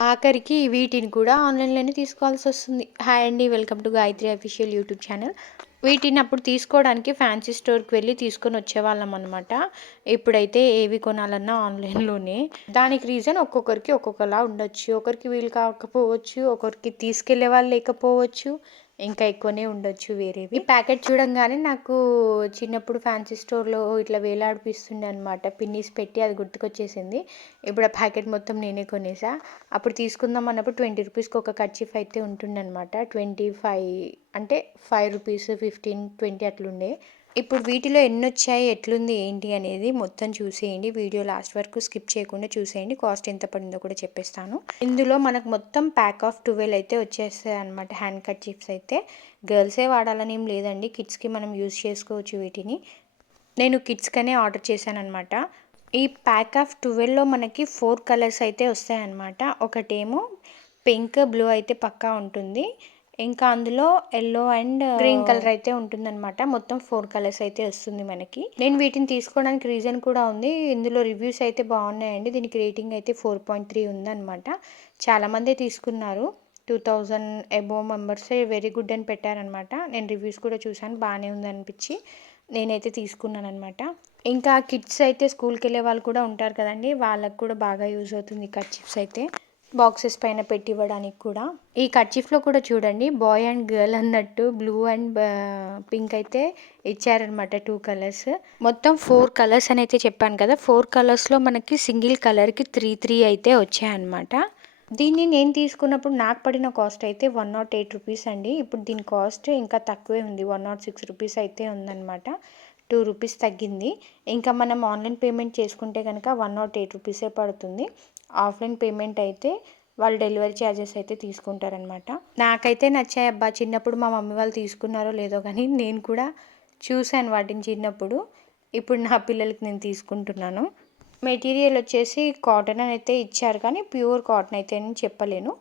ఆఖరికి వీటిని కూడా ఆన్‌లైన్‌లోనే తీసుకోవాల్సొస్తుంది. హాయ్ అండి. Welcome to Gayatri official YouTube channel. వీటిని అప్పుడు తీసుకోవడానికి ఫ్యాన్సీ స్టోర్‌కి వెళ్ళి తీసుకొని వచ్చేవాళ్ళమనమాట. ఇప్పుడైతే ఏవి కొనాలన్నా ఆన్‌లైన్‌లోనే. దానికి రీజన్ ఒక్కొక్కరికి ఒక్కొక్కలా ఉండొచ్చు. ఒకరికి వీలు కాకపోవచ్చు. ఒకరికి తీసుకెళ్ళే వాళ్ళు లేకపోవచ్చు. ఇంకా ఎక్కువనే ఉండొచ్చు వేరేవి. ఈ ప్యాకెట్ చూడంగానే నాకు చిన్నప్పుడు ఫ్యాన్సీ స్టోర్‌లో ఇట్లా వేలాడిపిస్తుండే అనమాట. పిన్నీస్ పెట్టి అది గుర్తుకొచ్చేసింది. ఇప్పుడు ఆ ప్యాకెట్ మొత్తం నేనే కొనేసా. అప్పుడు తీసుకుందాం అన్నప్పుడు 20 రూపీస్‌కి ఒక కర్చీఫ్ అయితే ఉంటుండనమాట. 25 అంటే రూ. 5, 15, 20 అట్లుండే. ఇప్పుడు వీటిలో ఎన్నొచ్చాయి, ఎట్లుంది, ఏంటి అనేది మొత్తం చూసేయండి. వీడియో లాస్ట్ వరకు స్కిప్ చేయకుండా చూసేయండి. కాస్ట్ ఎంత పడిందో కూడా చెప్పేస్తాను. ఇందులో మనకు మొత్తం ప్యాక్ ఆఫ్ 12 అయితే వచ్చేస్తాయి అనమాట. హ్యాండ్ కర్చీఫ్స్ అయితే గర్ల్సే వాడాలని ఏం లేదండి. కిడ్స్‌కి మనం యూజ్ చేసుకోవచ్చు వీటిని. నేను కిడ్స్‌కనే ఆర్డర్ చేశాననమాట. ఈ ప్యాక్ ఆఫ్ 12లో మనకి 4 కలర్స్ అయితే వస్తాయన్నమాట. ఒకటేమో పింక్, బ్లూ అయితే పక్కా ఉంటుంది. ఇంకా అందులో యెల్లో అండ్ గ్రీన్ కలర్ అయితే ఉంటుందన్నమాట. మొత్తం 4 కలర్స్ అయితే వస్తుంది మనకి. నేను వీటిని తీసుకోవడానికి రీజన్ కూడా ఉంది. ఇందులో రివ్యూస్ అయితే బాగున్నాయండి. దీనికి రేటింగ్ అయితే 4.3 ఉందన్నమాట. చాలామందే తీసుకున్నారు. 2000 అబోవ్ మెంబర్సే వెరీ గుడ్ అని పెట్టారనమాట. నేను రివ్యూస్ కూడా చూశాను. బాగానే ఉందనిపించి నేనైతే తీసుకున్నాననమాట. ఇంకా కిడ్స్ అయితే స్కూల్కి వెళ్ళే వాళ్ళు కూడా ఉంటారు కదండి. వాళ్ళకు కూడా బాగా యూజ్ అవుతుంది ఈ కర్చీఫ్స్ అయితే. బాక్సెస్ పైన పెట్టి ఇవ్వడానికి కూడా. ఈ కర్చీఫ్లో కూడా చూడండి బాయ్ అండ్ గర్ల్ అన్నట్టు బ్లూ అండ్ పింక్ అయితే ఇచ్చారనమాట. 2 కలర్స్. మొత్తం 4 కలర్స్ అని అయితే చెప్పాను కదా. 4 కలర్స్లో మనకి సింగిల్ కలర్కి 3 అయితే వచ్చాయన్నమాట. దీన్ని నేను తీసుకున్నప్పుడు నాకు పడిన కాస్ట్ అయితే 108 రూపీస్ అండి. ఇప్పుడు దీని కాస్ట్ ఇంకా తక్కువే ఉంది. 106 రూపీస్ అయితే ఉందన్నమాట. 2 రూపీస్ తగ్గింది. ఇంకా మనం ఆన్లైన్ పేమెంట్ చేసుకుంటే కనుక 108 రూపీసే పడుతుంది. ఆఫ్లైన్ పేమెంట్ అయితే వాళ్ళు డెలివరీ ఛార్జెస్ అయితే తీసుకుంటారనమాట. నాకైతే నచ్చాయబ్బా. చిన్నప్పుడు మా మమ్మీ వాళ్ళు తీసుకున్నారో లేదో కానీ నేను కూడా చూశాను వాటిని చిన్నప్పుడు. ఇప్పుడు నా పిల్లలకి నేను తీసుకుంటున్నాను. మెటీరియల్ వచ్చేసి కాటన్ అని అయితే ఇచ్చారు కానీ ప్యూర్ కాటన్ అయితే అని చెప్పలేను.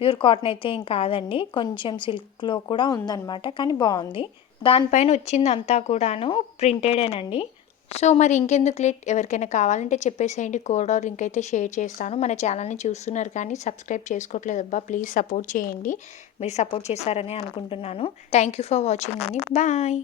ప్యూర్ కాటన్ అయితే ఏం కాదండి. కొంచెం సిల్క్లో కూడా ఉందన్నమాట. కానీ బాగుంది. దానిపైన వచ్చిందంతా కూడాను ప్రింటెడేనండి. సో మరి ఇంకెందుకు లేట్, ఎవరికైనా కావాలంటే చెప్పేసేయండి. కోడ్ ఆర్ లింక్ అయితే షేర్ చేస్తాను. మన ఛానల్ని చూస్తున్నారు కానీ సబ్స్క్రైబ్ చేసుకోవట్లేదు అబ్బా. ప్లీజ్ సపోర్ట్ చేయండి. మీరు సపోర్ట్ చేస్తారని అనుకుంటున్నాను. థ్యాంక్ యూ ఫర్ వాచింగ్ అండి. బాయ్.